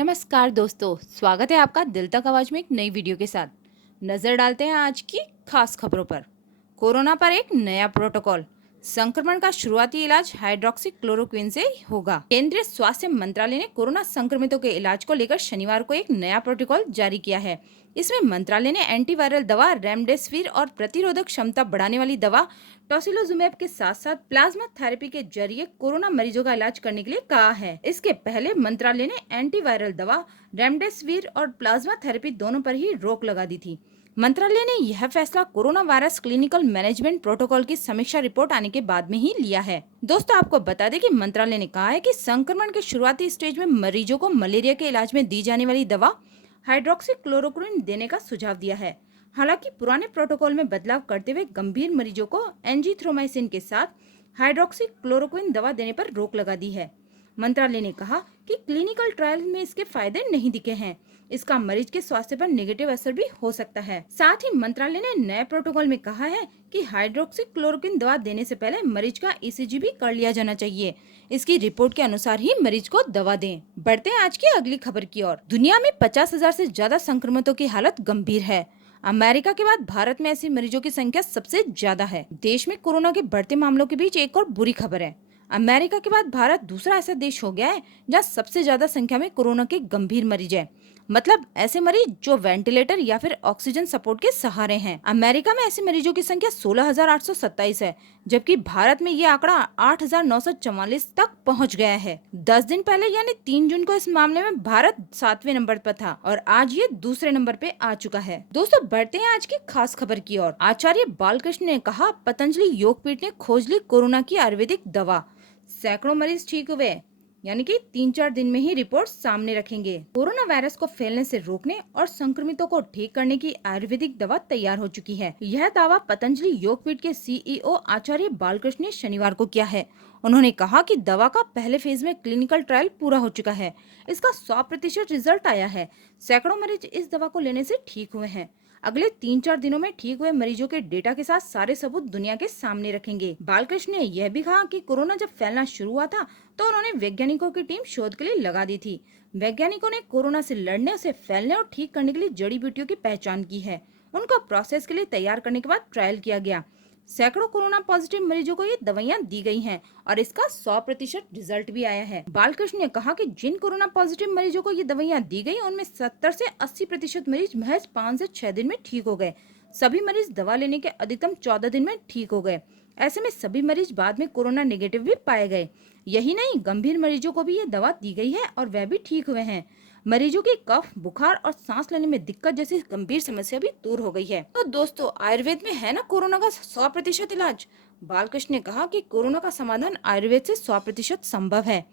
नमस्कार दोस्तों, स्वागत है आपका दिल तक आवाज में एक नई वीडियो के साथ। नजर डालते हैं आज की खास खबरों पर। कोरोना पर एक नया प्रोटोकॉल। संक्रमण का शुरुआती इलाज हाइड्रोक्सी क्लोरोक्विन से होगा। केंद्रीय स्वास्थ्य मंत्रालय ने कोरोना संक्रमितों के इलाज को लेकर शनिवार को एक नया प्रोटोकॉल जारी किया है। इसमें मंत्रालय ने एंटीवायरल दवा रेमडेसिविर और प्रतिरोधक क्षमता बढ़ाने वाली दवा टोसिलोजुमेब के साथ साथ प्लाज्मा थेरेपी के जरिए कोरोना मरीजों का इलाज करने के लिए कहा है। इसके पहले मंत्रालय ने एंटीवायरल दवा रेमडेसिविर और प्लाज्मा थेरेपी दोनों पर ही रोक लगा दी थी। मंत्रालय ने यह फैसला corona virus clinical management protocol की समीक्षा रिपोर्ट आने के बाद में ही लिया है। दोस्तों, आपको बता दें कि मंत्रालय ने कहा है कि संक्रमण के शुरुआती स्टेज में मरीजों को मलेरिया के इलाज में दी जाने वाली दवा हाइड्रोक्सी क्लोरोक्विन देने का सुझाव दिया है। हालांकि पुराने प्रोटोकॉल में बदलाव करते हुए गंभीर मरीजों को एंजीथ्रोमाइसिन के साथ हाइड्रोक्सी क्लोरोक्विन दवा देने पर रोक लगा दी है। मंत्रालय ने कहा कि क्लिनिकल ट्रायल में इसके फायदे नहीं दिखे हैं। इसका मरीज के स्वास्थ्य पर नेगेटिव असर भी हो सकता है। साथ ही मंत्रालय ने नए प्रोटोकॉल में कहा है कि हाइड्रोक्सी क्लोरोक्विन दवा देने से पहले मरीज का ईसीजी भी कर लिया जाना चाहिए। इसकी रिपोर्ट के अनुसार ही मरीज को दवा दें। बढ़ते हैं आज की अगली खबर की ओर। दुनिया में 50,000 से ज्यादा संक्रमितों की हालत गंभीर है। अमेरिका के बाद भारत में ऐसे मरीजों की संख्या सबसे ज्यादा है। देश में कोरोना के बढ़ते मामलों के बीच एक और बुरी खबर है। अमेरिका के बाद भारत दूसरा ऐसा देश हो गया है जहां सबसे ज्यादा संख्या में कोरोना के गंभीर मरीज हैं। मतलब ऐसे मरीज जो वेंटिलेटर या फिर ऑक्सीजन सपोर्ट के सहारे हैं। अमेरिका में ऐसे मरीजों की संख्या 16,827 है, जबकि भारत में ये आंकड़ा 8,944 तक पहुंच गया है। 10 दिन पहले यानी 3 जून को इस मामले में भारत 7वें नंबर पर था और आज ये दूसरे नंबर पे आ चुका है। दोस्तों, बढ़ते हैं आज की खास खबर की ओर। आचार्य बालकृष्ण ने कहा, पतंजलि योगपीठ ने खोज ली कोरोना की आयुर्वेदिक दवा। सैकड़ों मरीज ठीक हुए, यानी कि 3-4 दिन में ही रिपोर्ट सामने रखेंगे। कोरोना वायरस को फैलने से रोकने और संक्रमितों को ठीक करने की आयुर्वेदिक दवा तैयार हो चुकी है। यह दावा पतंजलि योगपीठ के सीईओ आचार्य बालकृष्ण ने शनिवार को किया है। उन्होंने कहा कि दवा का पहले फेज में क्लिनिकल ट्रायल पूरा हो चुका है। इसका 100% रिजल्ट आया है। सैकड़ों मरीज इस दवा को लेने से ठीक हुए हैं। अगले 3-4 दिनों में ठीक हुए मरीजों के डेटा के साथ सारे सबूत दुनिया के सामने रखेंगे। बालकृष्ण ने यह भी कहा कि कोरोना जब फैलना शुरू हुआ था तो उन्होंने वैज्ञानिकों की टीम शोध के लिए लगा दी थी। वैज्ञानिकों ने कोरोना से लड़ने, उसे फैलने और ठीक करने के लिए जड़ी बूटियों की पहचान की है। उनको प्रोसेस के लिए तैयार करने के बाद ट्रायल किया गया। सैकड़ों कोरोना पॉजिटिव मरीजों को ये दवाइयां दी गई हैं और इसका 100% रिजल्ट भी आया है। बालकृष्ण ने कहा कि जिन कोरोना पॉजिटिव मरीजों को ये दवाइयां दी गई उनमें 70 से 80% मरीज महज 5 से 6 दिन में ठीक हो गए। सभी मरीज दवा लेने के अधिकतम 14 दिन में ठीक हो गए। ऐसे में सभी मरीज बाद में कोरोना नेगेटिव भी पाए गए। यही नहीं, गंभीर मरीजों को भी ये दवा दी गई है और वह भी ठीक हुए हैं। मरीजों की कफ, बुखार और सांस लेने में दिक्कत जैसी गंभीर समस्या भी दूर हो गई है। तो दोस्तों, आयुर्वेद में है ना कोरोना का 100% इलाज। बालकृष्ण ने कहा कि कोरोना का समाधान आयुर्वेद से 100% संभव है।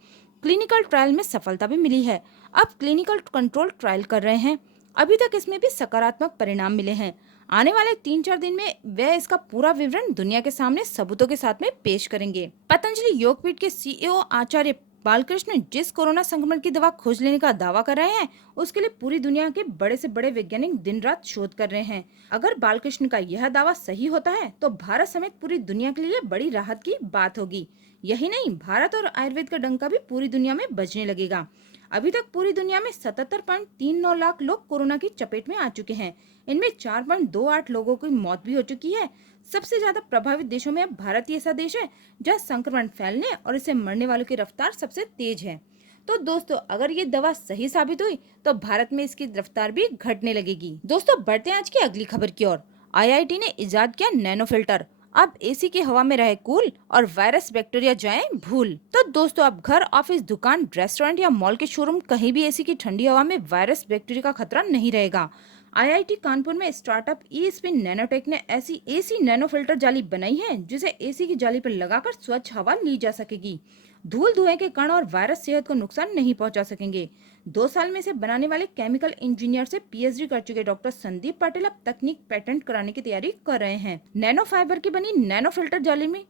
क्लिनिकल ट्रायल में सफलता भी मिली है। अब क्लिनिकल कंट्रोल ट्रायल कर रहे हैं। अभी तक इसमें भी सकारात्मक परिणाम मिले हैं। आने वाले 3-4 दिन में वे इसका पूरा विवरण दुनिया के सामने सबूतों के साथ में पेश करेंगे। पतंजलि योगपीठ के सीईओ आचार्य बालकृष्ण जिस कोरोना संक्रमण की दवा खोज लेने का दावा कर रहे हैं, उसके लिए पूरी दुनिया के बड़े से बड़े वैज्ञानिक दिन रात शोध कर रहे हैं। अगर बालकृष्ण का यह दावा सही होता है तो भारत समेत पूरी दुनिया के लिए बड़ी राहत की बात होगी। यही नहीं, भारत और आयुर्वेद का डंका भी पूरी दुनिया में बजने लगेगा। अभी तक पूरी दुनिया में 77.39 लाख लोग कोरोना की चपेट में आ चुके हैं। इनमें 4.28 लोगों की मौत भी हो चुकी है। सबसे ज्यादा प्रभावित देशों में भारत ही ऐसा देश है जहां संक्रमण फैलने और इसे मरने वालों की रफ्तार सबसे तेज है। तो दोस्तों, अगर ये दवा सही साबित हुई तो भारत में इसकी रफ्तार भी घटने लगेगी। दोस्तों, बढ़ते हैं आज की अगली खबर की ओर। आईआईटी ने इजाद किया नैनो फिल्टर। अब एसी की हवा में रहे कूल और वायरस बैक्टीरिया जाएं भूल। तो दोस्तों, अब घर, ऑफिस, दुकान, रेस्टोरेंट या मॉल के शोरूम कहीं भी एसी की ठंडी हवा में वायरस बैक्टीरिया का खतरा नहीं रहेगा। आईआईटी कानपुर में स्टार्टअप ई स्पिन नैनोटेक ने ऐसी एसी नैनो फिल्टर जाली बनाई है जिसे एसी की जाली पर लगाकर स्वच्छ हवा ली जा सकेगी। धूल, धुएं के कण और वायरस सेहत को नुकसान नहीं पहुंचा सकेंगे। 2 साल में इसे बनाने वाले केमिकल इंजीनियर से पीएचडी कर चुके डॉक्टर संदीप पाटिल अब तकनीक पेटेंट कराने की तैयारी कर रहे हैं। नैनो फाइबर की बनी नैनो फिल्टर जाली में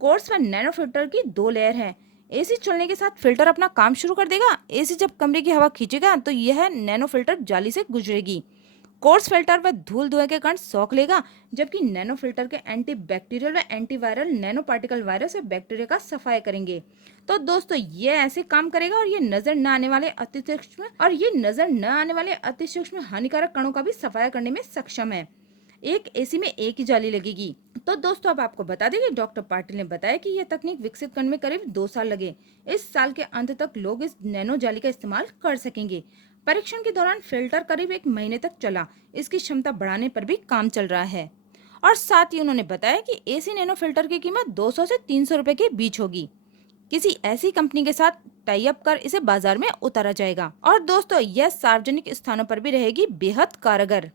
कोर्स व नैनो फिल्टर की 2 लेयर है। एसी चलने के साथ फिल्टर अपना काम शुरू कर देगा। एसी जब कमरे की हवा खींचेगा तो यह नैनो फिल्टर जाली से गुजरेगी। कोर्स फिल्टर व धूल धुएं के कण सोख लेगा, जबकि नैनो फिल्टर के एंटी बैक्टीरियल व एंटीवायरल नैनो पार्टिकल वायरस या बैक्टीरिया का सफाई करेंगे। तो दोस्तों ये ऐसे काम करेगा और ये नजर न आने वाले अति सूक्ष्म हानिकारक कणों का भी सफाया करने में सक्षम है। एक एसी में एक ही जाली लगेगी। तो दोस्तों अब आपको बता दें कि डॉक्टर पाटिल ने बताया कि यह तकनीक विकसित करने में करीब 2 साल लगे। इस साल के अंत तक लोग इस नैनो जाली का इस्तेमाल कर सकेंगे। परीक्षण के दौरान फिल्टर करीब 1 महीने तक चला। इसकी क्षमता बढ़ाने पर भी काम चल रहा है। और साथ ही उन्होंने बताया कि एसी नैनो फिल्टर की कीमत 200 से 300 रुपए के बीच होगी। किसी ऐसी कंपनी के साथ टाई अप कर इसे बाजार में उतारा जाएगा। और दोस्तों यह सार्वजनिक स्थानों पर भी रहेगी बेहद कारगर।